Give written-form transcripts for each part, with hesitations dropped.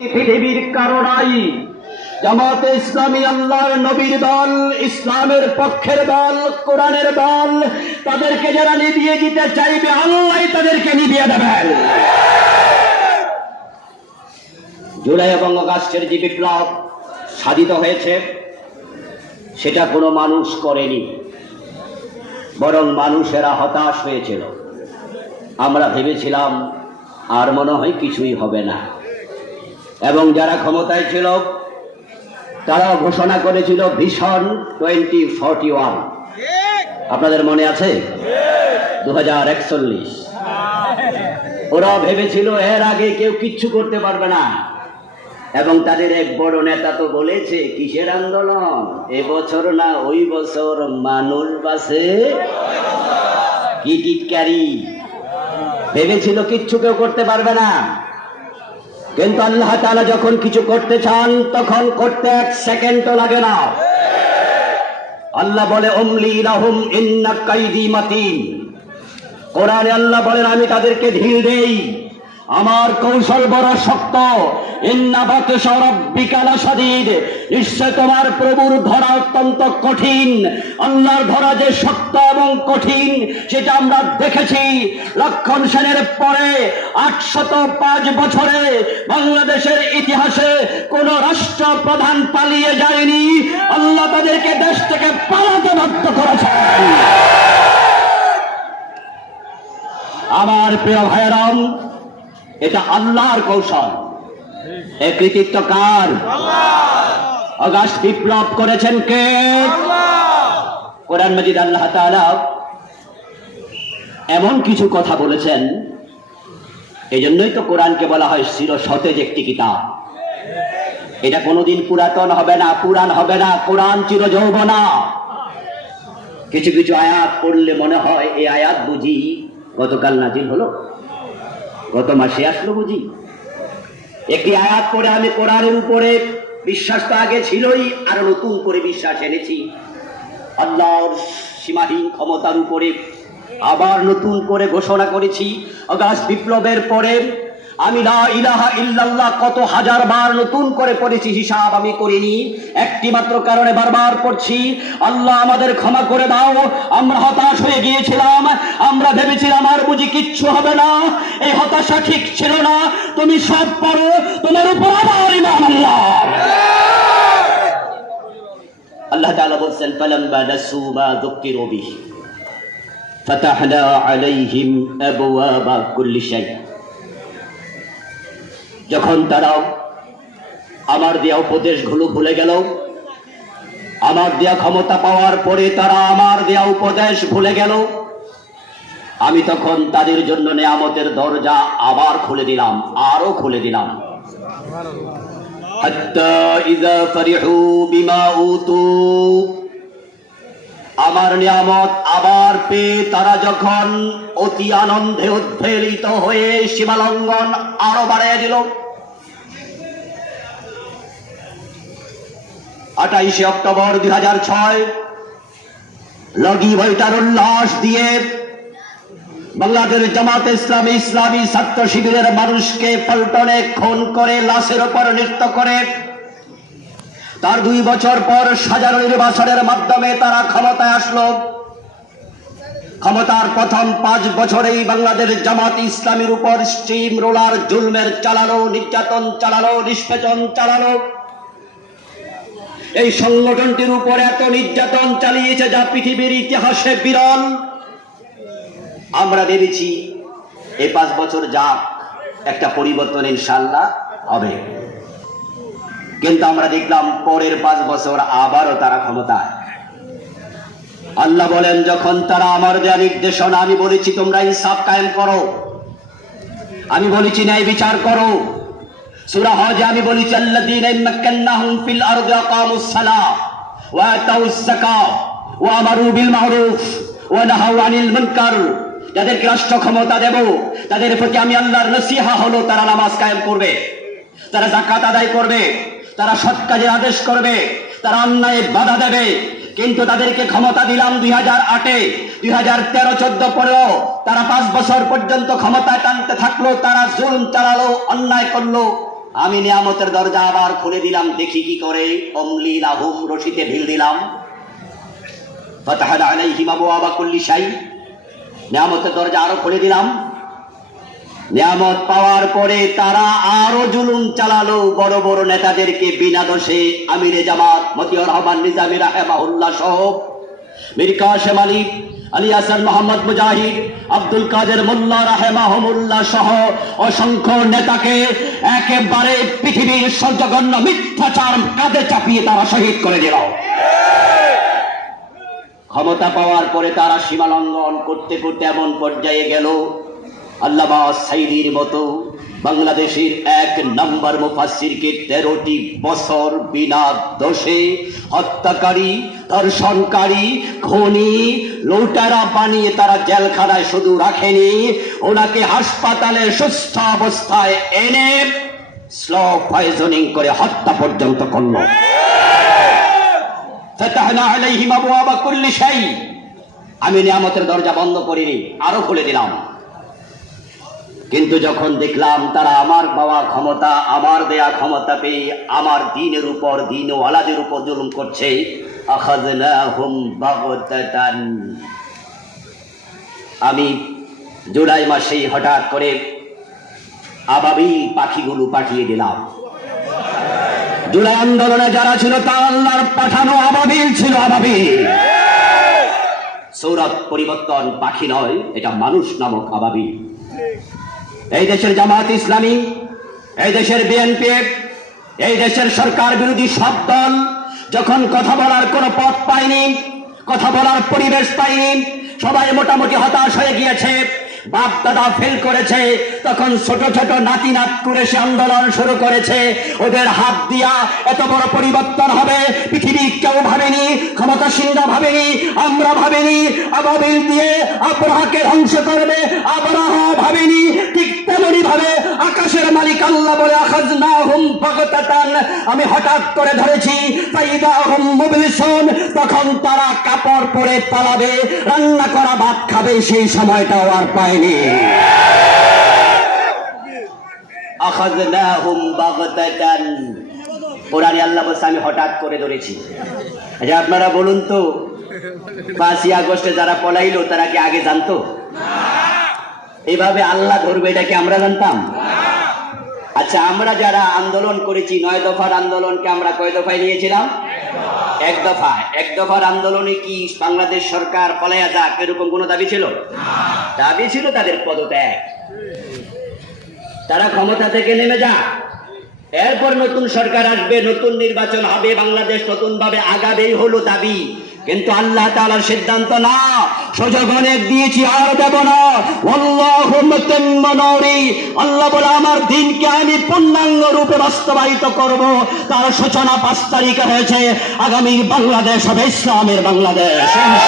পৃথিবীর কারণাই জামাতে ইসলামী আল্লাহর নবীর দল, ইসলামের পক্ষের দল, কোরআনের দল, তাদেরকে যারা নিভিয়ে দিতে চাইবে আল্লাহ তাদেরকে নিভিয়ে দেবেন। জুলাই এবং আগস্টের যে বিপ্লব সাধিত হয়েছে সেটা কোনো মানুষ করেনি, বরং মানুষেরা হতাশ হয়েছিল। আমরা ভেবেছিলাম আর মনে হয় কিছুই হবে না, এবং যারা ক্ষমতায় ছিল তারা ঘোষণা করেছিল ভিশন 2041। আপনাদের মনে আছে 2041? ওরা ভেবেছিল এর আগে কেউ কিচ্ছু করতে পারবে না, এবং তাদের এক বড় নেতা তো বলেছে কিসের আন্দোলন, এবছর না ওই বছর মানুষ বাসে কি টিটকারি। ভেবেছিল কিচ্ছু কেউ করতে পারবে না, কিন্তু আল্লাহ তাআলা যখন কিছু করতে চান তখন করতে এক সেকেন্ডও লাগে না। আল্লাহ বলে উমলি লাহুম ইন্না কাইদি মাতিন। কোরআনে আল্লাহ বলেন আমি তাদেরকে ঢিল দেই, আমার কৌশল বড় শক্ত। ইন্না বাতশা রাব্বিকা লাশাদীদ। নিশ্চয় তোমার প্রভুর ধরা অত্যন্ত কঠিন। আল্লাহর ধরা যে শক্ত এবং কঠিন সেটা আমরা দেখেছি। লক্ষণ সেনের পরে 805 বছরে বাংলাদেশের ইতিহাসে কোন রাষ্ট্রপ্রধান পালিয়ে যায়নি। আল্লাহ তাদেরকে দেশ থেকে পালাতে বাধ্য করেছেন। আমার প্রিয় ভাইরাম, এটা আল্লাহর কৌশল। এ কৃতিত্ব কার? আগস্ট বিপ্লব করেছেন কে? কোরআন মাজিদ আল্লাহ তাআলা এমন কিছু কথা বলেছেন, এই জন্যই তো কোরআনকে বলা হয় চির সতেজ একটি কিতাব। এটা কোনোদিন পুরাতন হবে না, পুরান হবে না। কোরআন চির যৌবনা। কিছু কিছু আয়াত পড়লে মনে হয় এই আয়াত বুঝি গতকাল নাজিল হলো, গত মাসে আসলো বুঝি। একটি আয়াত পড়ে আমি কোরআনের উপরে বিশ্বাস তো আগে ছিলই, আরো নতুন করে বিশ্বাস এনেছি। আল্লাহর সীমাহীন ক্ষমতার উপরে আবার নতুন করে ঘোষণা করেছি। আগস্ট বিপ্লবের পরে আমি লা ইলাহা ইল্লাল্লাহ কত হাজার বার নতুন করে পড়েছি, হিসাব আমি করিনি। একটি মাত্র কারণে বারবার পড়ছি, আল্লাহ আমাদের ক্ষমা করে দাও। আমরা হতাশ হয়ে গিয়েছিলাম, আমরা ভেবেছিলাম আর বুঝি কিচ্ছু হবে না। এই হতাশা ঠিক ছিল না। তুমি সব পারো, তোমার উপর আবার ঈমান আল্লাহ। আল্লাহ তাআলা বলেন ফালাম্মা নাসু মা যুকিরু বিহি ফাতাহনা আলাইহিম আবওয়াবা কুল্লি শাই। যখন তারা আমার দেয়া উপদেশগুলো ভুলে গেল, আমার দেয়া ক্ষমতা পাওয়ার পরে তারা আমার দেয়া উপদেশ ভুলে গেল, আমি তখন তাদের জন্য নিয়ামতের দরজা আবার খুলে দিলাম, আরো খুলে দিলাম। হাত্তা ইযা ফারিহু বিমা উতু। আমার নিয়ামত আবার পেয়ে তারা যখন অতি আনন্দে উদ্বেলিত হয়ে সীমালঙ্ঘন আরো বাড়িয়ে দিল। 28 অক্টোবর 2006 লগি বইটার উল্লাস দিয়ে বাংলাদেশ জামাতে ইসলামী ইসলামী ছাত্র শিবিরের মানুষকে পল্টনে খুন করে লাশের উপর নৃত্য করে তার 2 বছর পর সাজানো নির্বাচনের মাধ্যমে তারা ক্ষমতায় আসলো। ক্ষমতার প্রথম 5 বছরেই বাংলাদেশ জামাত ইসলামীর উপর স্টিম রোলার জুলমের চালানো, নির্যাতন চালানো, নিষ্পেষণ চালানো। এই সংগঠনটির উপর এত নির্যাতন চালিয়েছে যা পৃথিবীর ইতিহাসে বিরল। আমরা ভেবেছি এই 5 বছর যাক, একটা পরিবর্তন ইনশাআল্লাহ হবে, কিন্তু আমরা দেখলাম পরের 5 বছর আবারও তারা ক্ষমতায়। আল্লাহ বলেন যখন তারা আমার দেয়া নির্দেশনা, আমি বলেছি তোমরা ইনসাফ কায়েম করো, আমি বলেছি ন্যায় বিচার করো। সূরা হজে আমি বলেছি আল্লাযীনা মাক্কান্নাহুম ফিল আরদি আকামুস সালাহ ওয়া আতাউস যাকাত ওয়া আমারু বিল মা'রুফ ওয়া নাহাউ আনিল মুনকার। যাদেরকে রাষ্ট্র ক্ষমতা দেব তাদের প্রতি আমি আল্লাহর নসিহা হলো তারা নামাজ কায়েম করবে, তারা যাকাত আদায় করবে, তারা সৎ কাজের আদেশ করবে, তারা অন্যায় বাধা দেবে। কিন্তু তাদেরকে ক্ষমতা দিলাম 2008-এ, 2013-14 পরেও তারা 5 বছর পর্যন্ত ক্ষমতায় টানতে থাকলো, তারা জুলুম চালালো, অন্যায় করলো। আমি নিয়ামতের দরজা আবার খুলে দিলাম, দেখি কি করে। অমলি লাহুম, রশিতে ঢিল দিলাম। ফাতাহানা আলাইহিম আবওয়াবা কুল্লি শাই, নিয়ামতের দরজা আরো খুলে দিলাম। নিয়ামত পাওয়ার পরে তারা আরো জুলুম চালালো, বড় বড় নেতাদেরকে বিনা দোষে আমিরে জামাত মতিউর রহমান নিজামী রাহিমাহুল্লাহ সহ মীর কাসেম আলী, আলী হাসান মোহাম্মদ মুজাহিদ, আব্দুল কাদের মোল্লা রাহিমাহুল্লাহ সহ অসংখ্য নেতাকে একেবারে পৃথিবীর সর্বজঘন্য মিথ্যাচার কাঁধে চাপিয়ে তারা শহীদ করে দিল। ক্ষমতা পাওয়ার পরে তারা সীমা লঙ্ঘন করতে করতে এমন পর্যায়ে গেল, আল্লামা সাইদির মতো বাংলাদেশের ১ নম্বর মুফাসসিরকে ১৩টি বছর বিনা দোষে হত্যাকারী, ধর্ষণকারী, খুনি, লুটেরা বানিয়ে তারা জেলখানায় শুধু রাখেনি, ওনাকে হাসপাতালে সুস্থ অবস্থায় এনে স্লো পয়জনিং করে হত্যা পর্যন্ত করল। ফাতাহনা আলাইহিম আবওয়াবা কুল্লি শাই, আমি নিয়ামতের দরজা বন্ধ করিনি, আরো খুলে দিলাম। কিন্তু যখন দেখলাম তারা আমার পাওয়া ক্ষমতা, আমার দেয়া ক্ষমতা পেয়ে আমার দ্বীনের উপর, দ্বীনওয়ালাদের উপর জুলুম করছে, আখাযনাহুম বাগতাতান, আমি জুলাই মাসেই হঠাৎ করে আবাবিল পাখিগুলো পাঠিয়ে দিলাম। জুলাই আন্দোলনে যারা ছিল তা আল্লাহর পাঠানো আবাবিল ছিল, আবাবিল। সূরত পরিবর্তন, পাখি নয়, এটা মানুষ নামক আবাবিল। এই দেশের জামাত ইসলামী, এই দেশের বিএনপি, এই দেশের সরকার বিরোধী সব দল যখন কথা বলার কোনো পথ পায়নি, কথা বলার পরিবেশ পায়নি, সবাই মোটামুটি হতাশ হয়ে গিয়েছে, বাপ দাদা ফেল করেছে, তখন ছোট ছোট নাতি নাত করে সে আন্দোলন শুরু করেছে। ওদের হাত দিয়া এত বড় পরিবর্তন হবে পৃথিবী কেউ ভাবেনি, ক্ষমতাসীনরা ভাবেনি, আমরা ভাবেনি। আবাবিল দিয়ে আবরাহাকে ধ্বংস করবে, আবরাহা ভাবেনি। ঠিক তেমনি ভাবে আকাশের মালিক আল্লাহ বলে আখাযনাহুম বাগতাতান, আমি হঠাৎ করে ধরেছি। ফাইদাহুম মুবলিসুন, তখন তারা কাপড় পরে পালাবে, রান্না করা ভাত খাবে, সেই সময়টাও আর পায়নি। আখাযনাহুম বাগতাতান, কোরআনে আল্লাহ বলছে আমি হঠাৎ করে ধরেছি। আচ্ছা আপনারা বলুন তো, ৫ই আগস্টে যারা পলাইলো তারা কি আগে জানতো? এইভাবে আল্লাহ ধরবে এটা কি আমরা জানতাম? আচ্ছা আমরা যারা আন্দোলন করেছি, ৯ দফার আন্দোলনকে আমরা কয় দফায় নিয়েছিলাম? ১ দফায়। ১ দফার আন্দোলনে কি বাংলাদেশ সরকার পলাইয়া যাক এরকম কোন দাবি ছিল? দাবি ছিল তাদের পদত্যাগ, তারা ক্ষমতা থেকে নেমে যাক, এরপর নতুন সরকার আসবে, নতুন নির্বাচন হবে, বাংলাদেশ নতুন ভাবে আগাবেই হলো দাবি। কিন্তু আল্লাহ তাআলার সিদ্ধান্ত না, সুযোগ অনেক দিয়েছি আর দেব না। আল্লাহু মুতিম্মু নূরি, আল্লাহ বলে আমার দ্বীনকে আমি পূর্ণাঙ্গ রূপে বাস্তবায়িত করব। তার সূচনা ৫ তারিখে হয়েছে। আগামী বাংলাদেশ হবে ইসলামের বাংলাদেশ ইনশাআল্লাহ।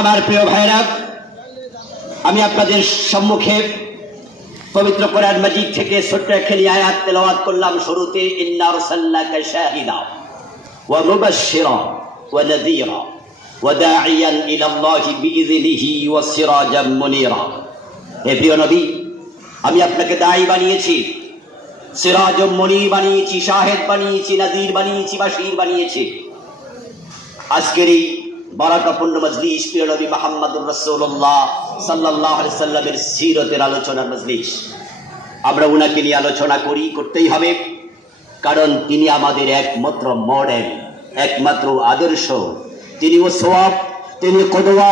আমার প্রিয় ভাইরা, আমি আপনাদের সম্মুখে পবিত্র কোরআন মাজিদ থেকে ছোট্ট একখানি আয়াত তেলাওয়াত করলাম। শুরুতে ইন্না আরসালনাকা শাহিদা ওয়া মুবাশশিরা ওয়া নাযীরা ওয়া দাঈয়ান ইলাল্লাহি বিইযনিহি ওয়া সিরাজাম মুনীরা। হে প্রিয় নবী, আমি আপনাকে দায়ী বানিয়েছি, সিরাজুম মুনীর বানিয়েছি, শাহিদ বানিয়েছি, নাযীর বানিয়েছি, বাশীর বানিয়েছি। আজকের এই বারাকাপূর্ণ মজলিস প্রিয় নবী মুহাম্মদুর রাসূলুল্লাহ সাল্লাল্লাহু আলাইহি সাল্লামের সিরতের আলোচনার মজলিস। আমরা উনাকে নিয়ে আলোচনা করতেই হবে, কারণ তিনি আমাদের একমাত্র মডেল, একমাত্র আদর্শ। তিনি ওয়াসওয়াব, তিনি কুদওয়া,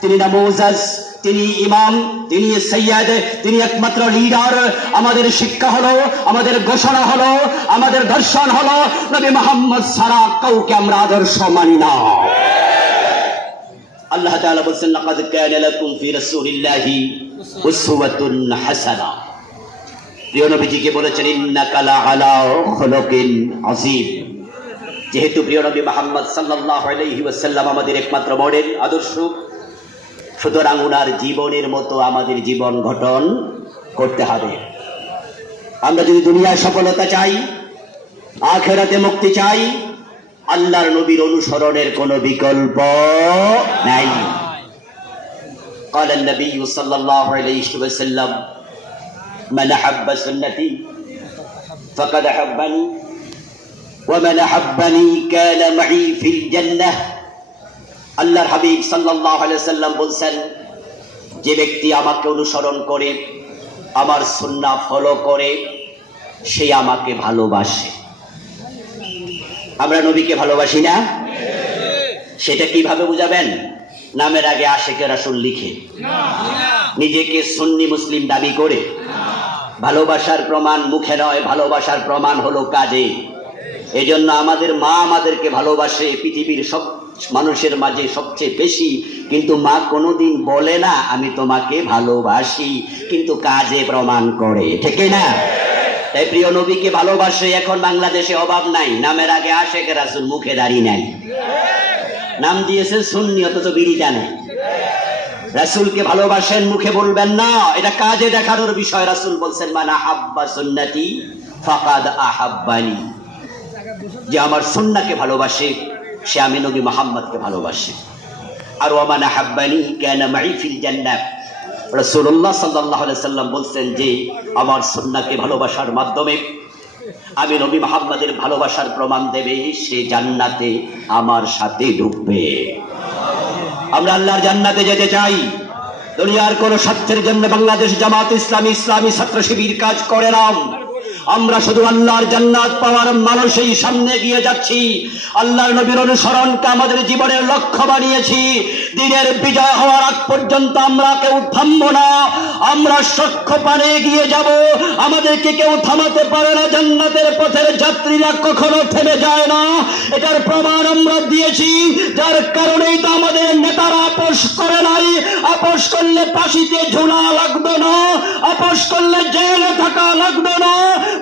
তিনি নামুজাজ, তিনি ইমাম, তিনি সৈয়দ, তিনি একমাত্র লিডার। আমাদের শিক্ষা হলো, আমাদের ঘোষণা হলো, আমাদের দর্শন হলো নবী মুহাম্মদ ছাড়া কাউকে আমরা আদর্শ মানি না। আল্লাহ তাআলা বলেন লাকাদ কানা লাকুম ফি রাসূলিল্লাহি উসওয়াতুন হাসানাহ। প্রিয় নবীজিকে বলেছেন ইন্নাকা লাআলা খুলুকিন আযীম। যেহেতু প্রিয় নবী মুহাম্মদ সাল্লাল্লাহু আলাইহি ওয়াসাল্লাম আমাদের একমাত্র মডেল, আদর্শ, সুতরাং ওনার জীবনের মতো আমাদের জীবন গঠন করতে হবে। আমরা যদি দুনিয়ায় সফলতা চাই, আখেরাতে মুক্তি চাই, আল্লাহর নবীর অনুসরণের কোনো বিকল্প নাই। قال النبي صلى الله عليه وسلم من أحب سنتي فقد أحبني ومن أحبني كان معي في الجنة। আল্লাহর হাবিব সাল্লাল্লাহু আলাইহি ওয়াসাল্লাম বলেন, যে ব্যক্তি আমাকে অনুসরণ করে, আমার সুন্নাহ ফলো করে, সে আমাকে ভালোবাসে। আমরা নবীকে ভালোবাসি না? সেটা কিভাবে বুঝাবেন? নামের আগে আশিকে রাসূল লিখে, নিজেকে সুন্নি মুসলিম দাবি করে। ভালোবাসার প্রমাণ মুখে নয়, ভালোবাসার প্রমাণ হলো কাজে। এজন্য আমাদের মা আমাদেরকে ভালোবাসে পৃথিবীর সব মানুষের মাঝে সবচেয়ে বেশি, কিন্তু মা কোনোদিন বলে না আমি তোমাকে ভালোবাসি, কিন্তু কাজে প্রমাণ করে, ঠিক না? তাই প্রিয় নবীকে ভালোবাসে এখন বাংলাদেশে অভাব নাই। নামের আগে আশিকে রাসূল, মুখে দাড়ি নাই, নাম দিয়েছে সুন্নি, অথচ বিড়িটা নাই। রাসূলকে ভালোবাসেন, মুখে বলবেন না, এটা কাজে দেখানোর বিষয়। রাসূল বলছেন মান আহাব্বা সুন্নতি ফাকাদ আহাব্বানি, যে আমার সুন্নাহকে ভালোবাসে সে আমি নবী মুহাম্মদকে ভালোবাসে। আর ওয়া মান আহাব্বানি কানা মাই ফিল জান্নাহ, রাসূলুল্লাহ সাল্লাল্লাহু আলাইহি সাল্লাম বলছেন যে আমার সুন্নাহকে ভালোবাসার মাধ্যমে আমি নবী মুহাম্মদের ভালোবাসার প্রমাণ দেবে, সে জান্নাতে আমার সাথে ঢুকবে। আমরা আল্লাহর জান্নাতে যেতে চাই। দুনিয়ার কোন স্বার্থের জন্য বাংলাদেশ জামাত ইসলামী ইসলামী ছাত্র শিবির কাজ করে না। আমরা শুধু আল্লাহর জান্নাত পাওয়ার মানুষই সামনে এগিয়ে যাচ্ছি। আল্লাহর নবীর অনুসরণকে আমাদের জীবনের লক্ষ্য বানিয়েছি। দিনের বিজয় হওয়ার আগ পর্যন্ত আমরা কেউ থামবো না, আমরা সখ্য পানে এগিয়ে যাব। আমাদেরকে কেউ থামাতে পারে না। জান্নাতের পথের যাত্রীরা কখনো থেমে যায় না, এটার প্রমাণ আমরা দিয়েছি। যার কারণেই তো আমাদের নেতারা আপোষ করে নাই। আপোষ করলে ফাঁসিতে ঝুলা লাগবে না, আপোষ করলে জেলে থাকা লাগবে না,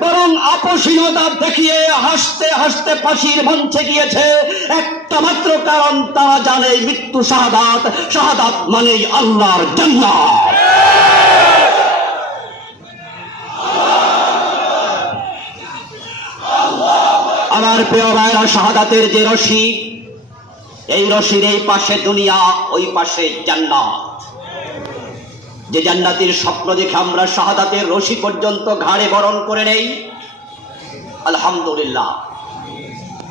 বরং আপোষহীনতা দেখিয়ে হাসতে হাসতে ফাঁসির মঞ্চে গিয়েছে একটা মাত্র কারণ, তারা জানে মৃত্যু শাহাদাত, শাহাদাত মানেই আল্লাহর জান্নাত। আমার প্রিয় ভাইরা, শাহাদাতের যে রশি, এই রশির এই পাশে দুনিয়া, ওই পাশে জান্নাত। যে জান্নাতের স্বপ্ন দেখে আমরা শাহাদাতের রশি পর্যন্ত ঘাড়ে বরণ করে নেই, আলহামদুলিল্লাহ।